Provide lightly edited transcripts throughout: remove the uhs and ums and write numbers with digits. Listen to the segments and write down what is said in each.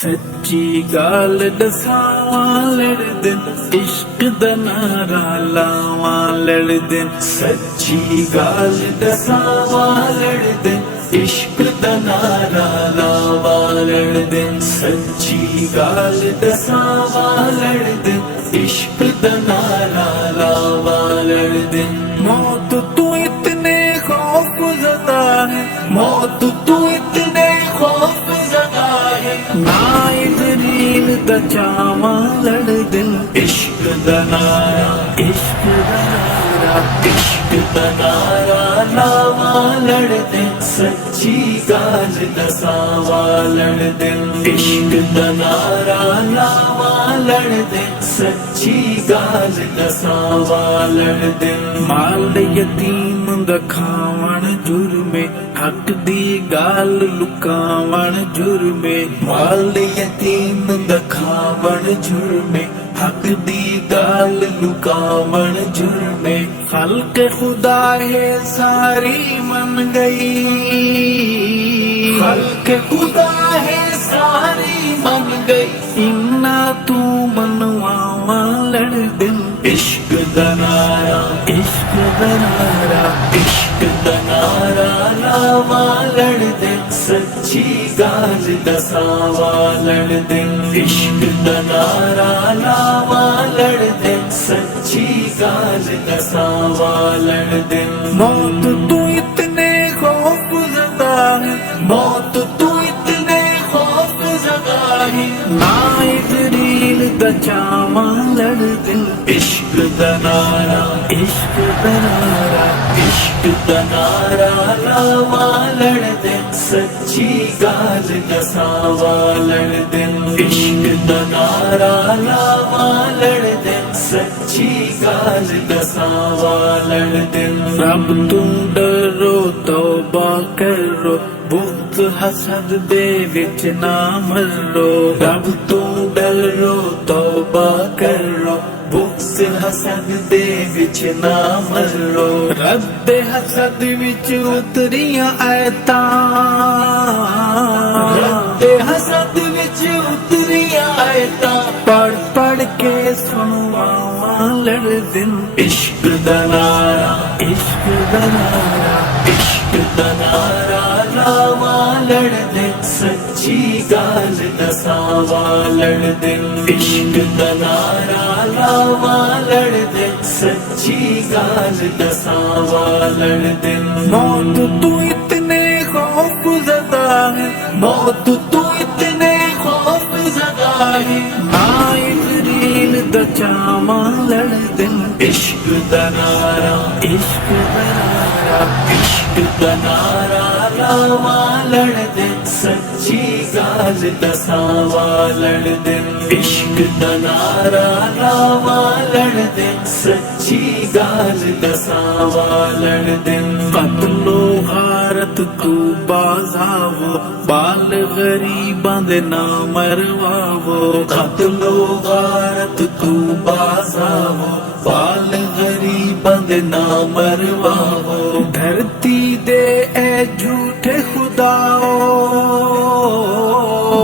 سچی گال دساواں لڑدن عشق دا نعرہ لاواں لڑدن سچی گال دساواں لڑدن عشق دا نعرہ لاواں لڑدن سچی گال دساواں لڑدن عشق دا نعرہ لاواں لڑدن موت تو اتنے خوف زدہ ہے موت تو اتنے خوف زدہ ہے نائزرین دا چاواں لڑدن عشق دا نعرہ عشق دا نعرہ عشق دا نعرہ لاواں لڑدن سچی گال دساواں لڑدن عشق دا نعرہ لاواں لڑدن سچی گال دساواں لڑدن مال یتیم دا کھاون جرمے حق دی گال لکاون جرمے مال یتیم دا کھاون جرمے حق دی گال لکاون جرمے خلق خدا ہے ساری من گئی خلق خدا ہے ساری من گئی انا تو منواواں لڑدن عشق دا نعرہ عشق دا نعرہ عشق دا نعرہ لاواں لڑدن سچی گال دساواں لڑدن عشق دا نعرہ لاواں لڑدن سچی گال دساواں لڑدن موت تو اتنے خوف زدہ ہے موت تو اتنے خوف زدہ ہے نائزرین دا چاواں لڑدن عشق دا نعرہ عشق دا نعرہ عشق دا نعرہ لاواں لڑدن سچی گال دساواں لڑدن عشق دا نعرہ لاواں لڑدن سچی گال دساواں لڑدن رب تو ڈرو توبہ کرو بغض حسد دے وچ نہ مرو رب تو ڈرو توبہ کرو بغض حسد دے وچ نہ مرو رد حسد وچ اتریاں آیتاں رد حسد وچ اتریاں آیتاں پڑھ پڑھ کے سنواواں لڑدن عشق دا نعرہ عشق دا نعرہ عشق دا نعرہ لاواں لڑدن سچی گال دساواں لڑدن عشق دا نعرہ لاواں لڑدن سچی گال دساواں لڑدن موت تو اتنے خوف زدہ ہے موت تو اتنے خوف زدہ ہے نائزرین دا چاواں لڑدن عشق دا نعرہ عشق دا نعرہ عشق دا نعرہ لاواں لڑدن سچی گال دساواں لڑدن عشق دا نعرہ لاواں لڑدن سچی گال دساواں لڑدن قتل و غارت تو بازاو بال غریباں دے نہ مرواو قتل و غارت تو بازاو بال غریباں دے نہ مرواو دھرتی دے اے جھوٹے خداؤ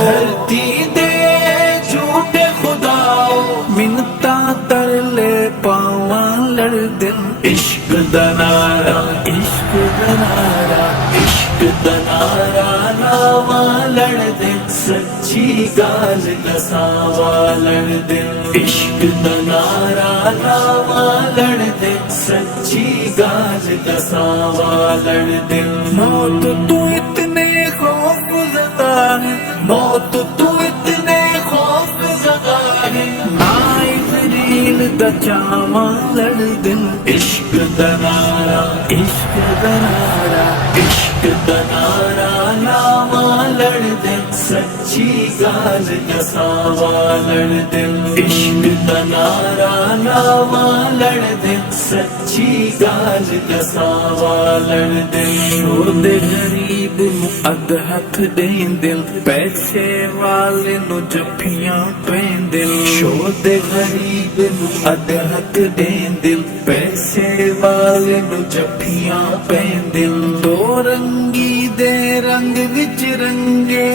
دھرتی دے اے جھوٹے خداؤ منتاں ترلے پاواں لڑدن عشق دا نعرہ عشق دا نعرہ عشق دا نعرہ لاواں لڑدن سچی گال دساواں لڑدن عشق دا نعرہ لاواں لڑدن سچی گال دساواں لڑدن موت تو اتنے خوف زدہ ہے موت تو اتنے خوف زدہ ہے نائزرین دا چاواں لڑدن عشق دا نعرہ عشق دا نعرہ عشق دا نعرہ لاواں لڑدن سچی گال دساواں لڑدن عشق دا نعرہ لاواں لڑدن سچی گال دساواں لڑدن شود غریب نو اد ہتھ دیندل پیسے والے نو جفیاں پیندل شود غریب ਗਰੀਬ ਨੂੰ ਅਧਹਕ ਦੇਂਦੇ ਪੈਸੇ ਵਾਲੇ ਨੂੰ ਜੱਫੀਆਂ ਪੈਂਦੇ ਦੋ ਰੰਗੀ ਦੇ ਰੰਗ ਵਿੱਚ ਰੰਗੇ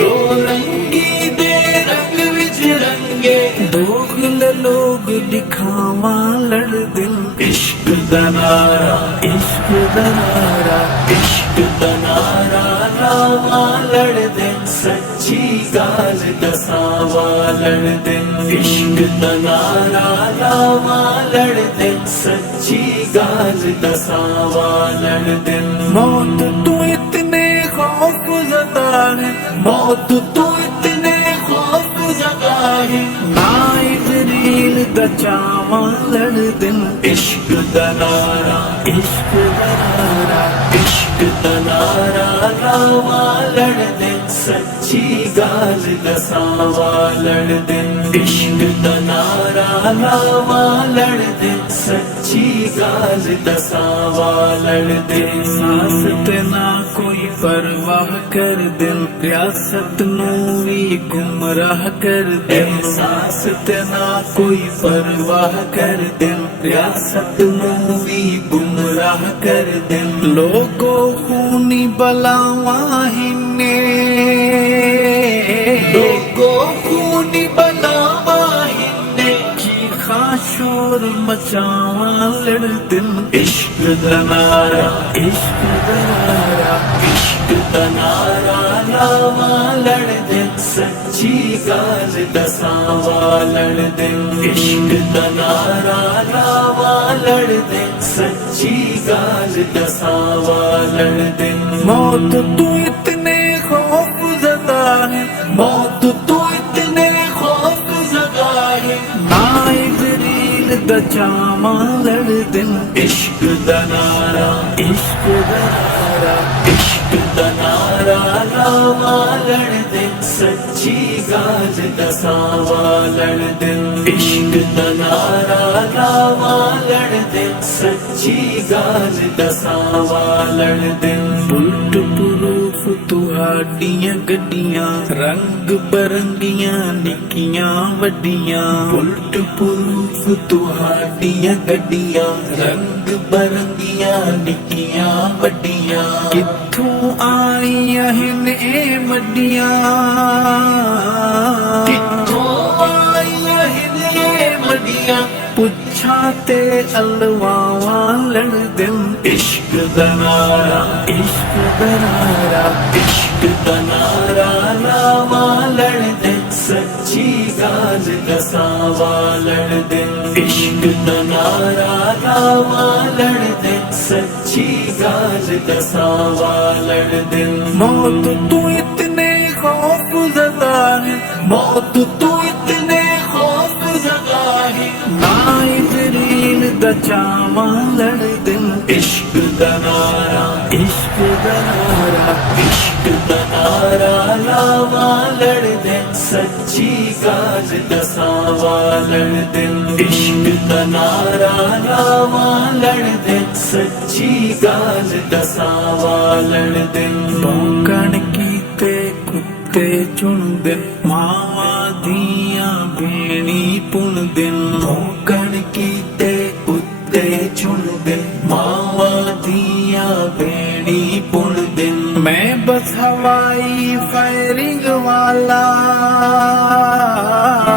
ਦੋ ਰੰਗੀ ਦੇ ਰੰਗ ਵਿੱਚ ਰੰਗੇ ਦੋਗਲ ਲੋਗ ਦਿਖਾਵਾਂ ਲੜਦੇ ਇਸ਼ਕ ਦਾ ਨਾਰਾ ਇਸ਼ਕ ਦਾ ਨਾਰਾ ਇਸ਼ਕ ਦਾ ਨਾਰਾ ਲਾਵਾਂ ਲੜਦੇ ਸੱਚੀ ਗੱਲ ਦਸਾਂ ਵਾਂ ਲੜਦੇ ਇਸ਼ਕ ਦਾ ਨਾਰਾ ਲਾਵਾਂ ਲੜਦੇ ਸੱਚੀ ਗੱਲ ਦਸਾਂ ਵਾਂ ਲੜਦੇ ਮੌਤ ਤੂੰ ਇਤਨੇ ਖੌਫ ਜ਼ਦਾ ਹੈ ਮੌਤ ਤੂੰ ਇਤਨੇ ਖੌਫ ਜ਼ਦਾ ਹੈ ਨਾ ਇਜ਼ਰੀਲ ਦਾ ਚਾਵਾਂ ਲੜਦੇ ਇਸ਼ਕ ਦਾ ਨਾਰਾ ਇਸ਼ਕ ਦਾ ਨਾਰਾ ਇਸ਼ਕ ਦਾ ਨਾਰਾ ਲਾਵਾਂ ਲੜਦੇ ਸੱਚੀ ਗੱਲ ਦਸਾਂ ਵਾਂ ਲੜਦੇ ਇਸ਼ਕ ਦਾ ਨਾਰਾ ਲਾਵਾਂ ਲੜਦੇ ਸੱਚੀ ਗੱਲ ਦਸਾਂ ਵਾਂ ਲੜਦੇ ਸਾਸ ਤੇ ਨਾ ਕੋਈ ਪਰਵਾਹ ਕਰਦੇ ਰਿਆਸਤ ਨੂੰ ਵੀ ਗੁੰਮਰਾਹ ਕਰਦੇ ਸਾਸ ਤੇ ਨਾ ਕੋਈ ਪਰਵਾਹ ਕਰਦੇ ਰਿਆਸਤ ਨੂੰ ਵੀ ਗੁੰਮਰਾਹ ਕਰਦੇ ਲੋਗੋ ਖੂਨੀ ਬਲਾਵਾਂ ਹਿੰਨੇ ਲੋਗੋ ਖੂਨੀ ਬਲਾਵਾਂ ਹਿੰਨੇ ਚੀਖਾਂ ਸ਼ੋਰ ਮਚਾਵਾਂ ਲੜਦੇ ਇਸ਼ਕ ਦਾ ਨਾਰਾ ਇਸ਼ਕ ਦਾ ਨਾਰਾ ਇਸ਼ਕ ਦਾ ਨਾਰਾ ਲਾਵਾਂ ਲੜਦੇ ਸੱਚੀ ਗੱਲ ਦਸਾਂ ਵਾਂ ਲੜਦੇ ਇਸ਼ਕ ਦਾ ਨਾਰਾ ਲਾਵਾਂ ਲੜਦੇ ਸੱਚੀ ਗੱਲ ਦਸਾਂ ਵਾਂ ਲੜਦੇ ਮੌਤ ਤੂੰ ਇਤਨੇ ਖੌਫ ਜ਼ਦਾ ਹੈ ਮੌਤ ਤੂੰ ਇਤਨੇ ਖੌਫ ਜ਼ਦਾ ਹੈ ਨਾ ਇਜ਼ਰੀਲ ਦਾ ਚਾਵਾਂ ਲੜਦੇ ਇਸ਼ਕ ਦਾ ਨਾਰਾ ਇਸ਼ਕ ਦਾ ਨਾਰਾ ਇਸ਼ਕ ਦਾ ਨਾਰਾ ਲਾਵਾਂ ਲੜਦੇ ਸੱਚੀ ਗੱਲ ਦਸਾਂ ਵਾਂ ਲੜਦੇ ਇਸ਼ਕ ਦਾ ਨਾਰਾ ਲਾਵਾਂ ਲੜਦੇ ਸੱਚੀ ਗੱਲ ਦਸਾਂ ਵਾਂ ਲੜਦੇ ਬੁਲਟ ਪ੍ਰੂਫ ਤੁਹਾਡੀਆਂ ਗੱਡੀਆਂ ਰੰਗ ਬਰੰਗੀਆਂ ਨਿੱਕੀਆਂ ਵੱਡੀਆਂ ਬੁਲਟ ਪ੍ਰੂਫ ਤੁਹਾਡੀਆਂ ਗੱਡੀਆਂ ਰੰਗ ਬਰੰਗੀਆਂ ਨਿੱਕੀਆਂ ਵੱਡੀਆਂ ਕਿੱਥੋਂ ਆਈਆਂ ਹਨ ਇਹ ਮੱਡੀਆਂ ਕਿੱਥੋਂ ਆਈਆਂ ਹਨ ਇਹ ਮੱਡੀਆਂ ਪੁੱਛਾਂ ਤੇ ਅਲਵਾਵਾਂ ਲੜਦੇ ਇਸ਼ਕ ਦਾ ਨਾਰਾ ਇਸ਼ਕ ਦਾ ਨਾਰਾ ਇਸ਼ਕ ਦਾ ਨਾਰਾ ਲਾਵਾਂ ਲੜਦੇ ਸੱਚੀ ਗੱਲ ਦਸਾਂ ਵਾਂ ਲੜਦੇ ਇਸ਼ਕ ਦਾ ਨਾਰਾ ਲਾਵਾਂ ਲੜਦੇ ਸੱਚੀ ਗੱਲ ਦਸਾਂ ਵਾਂ ਲੜਦੇ ਮੌਤ ਤੂੰ ਇਤਨੇ ਖੌਫ ਜ਼ਦਾ ਹੈ ਮੌਤ ਤੂੰ ਇਤਨੇ ਖੌਫ ਜ਼ਦਾ ਹੈ ਨਾ ਇਜ਼ਰੀਲ ਦਾ ਚਾਵਾਂ ਲੜਦੇ ਇਸ਼ਕ ਦਾ ਨਾਰਾ ਇਸ਼ਕ ਦਾ ਨਾਰਾ ਇਸ਼ਕ ਦਾ ਨਾਰਾ ਲਾਵਾਂ ਲੜਦੇ ਸੱਚੀ ਗੱਲ ਦਸਾਂ ਵਾਂ ਲੜਦੇ ਇਸ਼ਕ ਦਾ ਨਾਰਾ ਲਾਵਾਂ ਲੜਦੇ ਸੱਚੀ ਗੱਲ ਦਸਾਂ ਵਾਂ ਲੜਦੇ ਭੌਂਕਣ ਕੀਤੇ ਕੁੱਤੇ ਚੁਣਦੇ ਮਾਵਾਂ ਦੀਆਂ ਬੇਣੀ ਪੁਣਦੇ ਭੌਂਕਣ ਕੀਤੇ ਕੁੱਤੇ ਚੁਣਦੇ ਮਾਵਾਂ ਦੀਆਂ ਬੇਣੀ ਪੁਣਦੇ ਮੈਂ ਬਸ ਹਵਾਈ ਫਾਇਰਿੰਗ ਵਾਲਾ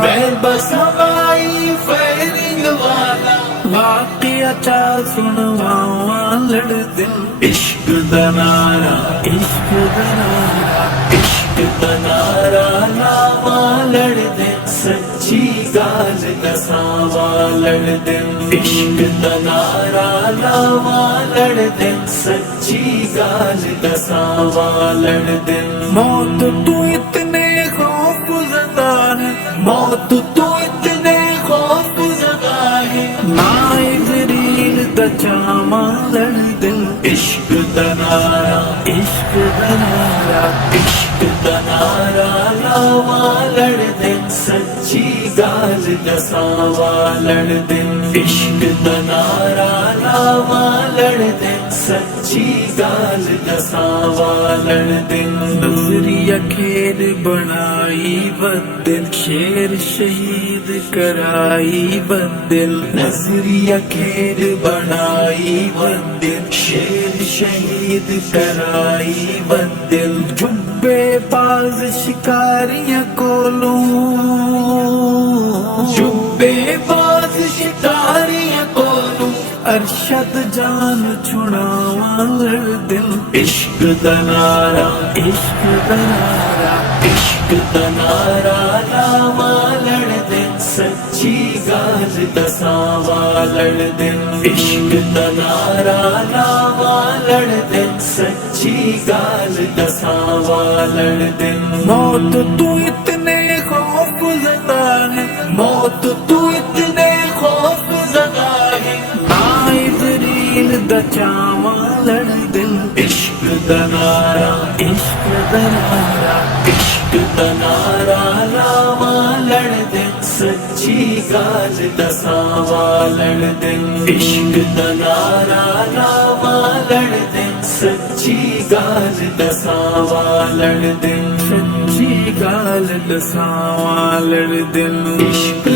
ਮੈਂ ਬਸ ਹਵਾਈ ਫਾਇਰਿੰਗ ਵਾਲਾ ਵਾਕਿਆ ਚਾ ਸੁਣਵਾਵਾਂ ਲੜਦੇ ਇਸ਼ਕ ਦਾ ਨਾਰਾ ਇਸ਼ਕ ਦਾ ਨਾਰਾ ਇਸ਼ਕ ਦਾ ਨਾਰਾ ਲਾਵਾਂ ਲੜਦੇ ਸੱਚੀ ਗੱਲ ਦਸਾਂ ਵਾਂ ਲੜਦੇ ਇਸ਼ਕ ਦਾ ਨਾਰਾ ਲਾਵਾਂ ਲੜਦੇ ਸੱਚੀ ਗੱਲ ਦਸਾਂ ਵਾਂ ਲੜਦੇ ਮੌਤ ਤੂੰ ਇਤਨੇ ਖੌਫ ਜ਼ਦਾ ਹੈ ਮੌਤ ਤੂੰ ਇਤਨੇ ਖੌਫ ਜ਼ਦਾ ਹੈ ਨਾ ਇਜ਼ਰੀਲ ਦਾ ਚਾਵਾਂ ਲੜਦੇ ਇਸ਼ਕ ਦਾ ਨਾਰਾ ਇਸ਼ਕ ਦਾ ਨਾਰਾ ਇਸ਼ਕ ਦਾ ਨਾਰਾ ਲਾਵਾਂ ਲੜਦੇ ਸੱਚੀ ਗੱਲ ਦਸਾਂ ਵਾਂ ਲੜਦੇ ਇਸ਼ਕ ਦਾ ਨਾਰਾ ਲਾਵਾਂ ਲੜਦੇ ਸੱਚੀ ਗੱਲ ਦਸਾਂ ਵਾਂ ਲੜਦੇ ਨਜ਼ਰੀਆ ਖੇਡ ਬਣਾਈ بدل شیر شہید کرائی بدل نظریہ کھیل بنائی بدل شیر شہید کرائی بدل جبے باز شکاریاں کولوں جبے باز شکاریاں کولوں ارشد جان چھڑاواں لڑ دل عشق دا نعرہ عشق دا نعرہ عشق دا نعرہ لاواں لڑ دل سچی گل دساواں لڑ دل عشق دا نعرہ لاواں لڑ دل سچی گل دساواں لڑ دل موت تو اتنے خوف زدہ ہے موت تو اتنے خوف زدہ ہے دا چاواں لڑ دل عشق دا نعرہ عشق دا نعرہ عشق دا نعرہ لاواں لڑ دل سچی گل دساواں لڑ دل عشق دا نعرہ لاواں لڑ دل سچی گل دساواں لڑ دل سچی گل دساواں لڑ دل عشق